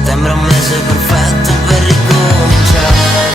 settembre è un mese perfetto per ricominciare.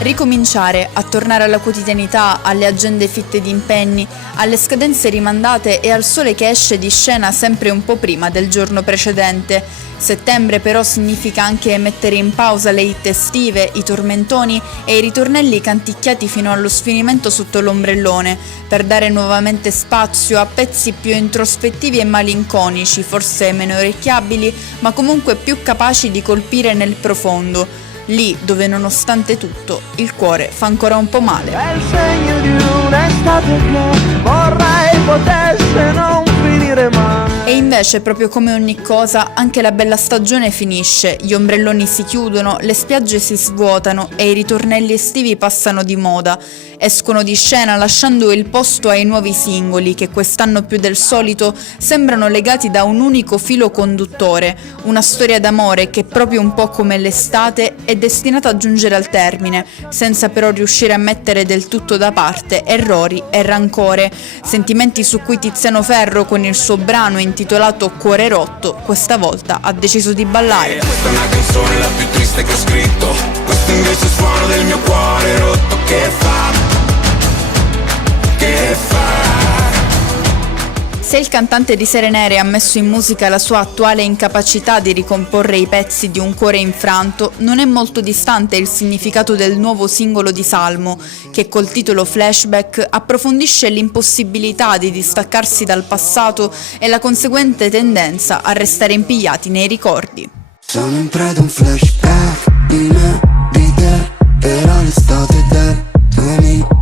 Ricominciare a tornare alla quotidianità, alle agende fitte di impegni, alle scadenze rimandate e al sole che esce di scena sempre un po' prima del giorno precedente. Settembre però significa anche mettere in pausa le hit estive, i tormentoni e i ritornelli canticchiati fino allo sfinimento sotto l'ombrellone, per dare nuovamente spazio a pezzi più introspettivi e malinconici, forse meno orecchiabili, ma comunque più capaci di colpire nel profondo, lì dove nonostante tutto il cuore fa ancora un po' male. È il segno di un'estate che vorrei potesse non finire mai. E invece, proprio come ogni cosa, anche la bella stagione finisce, gli ombrelloni si chiudono, le spiagge si svuotano e i ritornelli estivi passano di moda. Escono di scena lasciando il posto ai nuovi singoli che quest'anno più del solito sembrano legati da un unico filo conduttore, una storia d'amore che proprio un po' come l'estate è destinata a giungere al termine, senza però riuscire a mettere del tutto da parte errori e rancore, sentimenti su cui Tiziano Ferro con il suo brano intitolato Cuore rotto questa volta ha deciso di ballare. Questa è una canzone la più triste che ho scritto, questo invece è il suono del mio cuore rotto. Che fa? Che fa? Se il cantante di Sere Nere ha messo in musica la sua attuale incapacità di ricomporre i pezzi di un cuore infranto, non è molto distante il significato del nuovo singolo di Salmo, che col titolo Flashback approfondisce l'impossibilità di distaccarsi dal passato e la conseguente tendenza a restare impigliati nei ricordi. Sono in preda a un flashback di me, di te, era l'estate del 2003.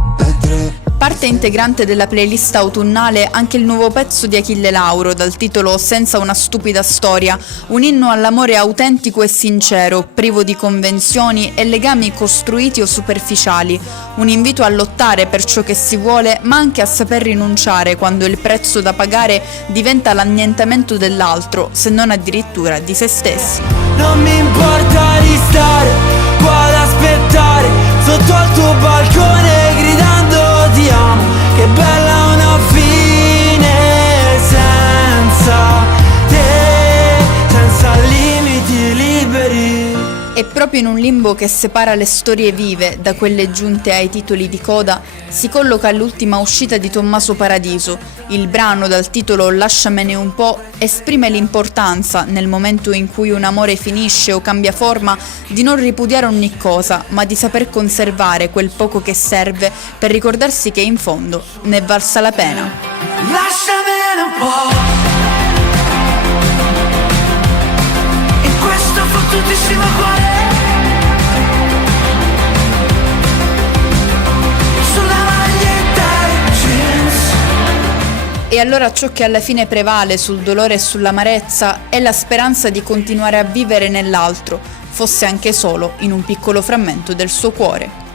Parte integrante della playlist autunnale anche il nuovo pezzo di Achille Lauro dal titolo Senza una stupida storia, un inno all'amore autentico e sincero, privo di convenzioni e legami costruiti o superficiali, un invito a lottare per ciò che si vuole ma anche a saper rinunciare quando il prezzo da pagare diventa l'annientamento dell'altro, se non addirittura di se stessi. Non mi importa di stare qua ad aspettare sotto al tuo balcone gridando ti amo, che bella una fine senza te, senza limiti liberi. E proprio in un limbo che separa le storie vive da quelle giunte ai titoli di coda si colloca l'ultima uscita di Tommaso Paradiso. Il brano dal titolo Lasciamene un po' esprime l'importanza, nel momento in cui un amore finisce o cambia forma, di non ripudiare ogni cosa, ma di saper conservare quel poco che serve per ricordarsi che in fondo ne è valsa la pena. Lasciamene un po' in questo fottutissimo cuore. E allora ciò che alla fine prevale sul dolore e sull'amarezza è la speranza di continuare a vivere nell'altro, fosse anche solo in un piccolo frammento del suo cuore.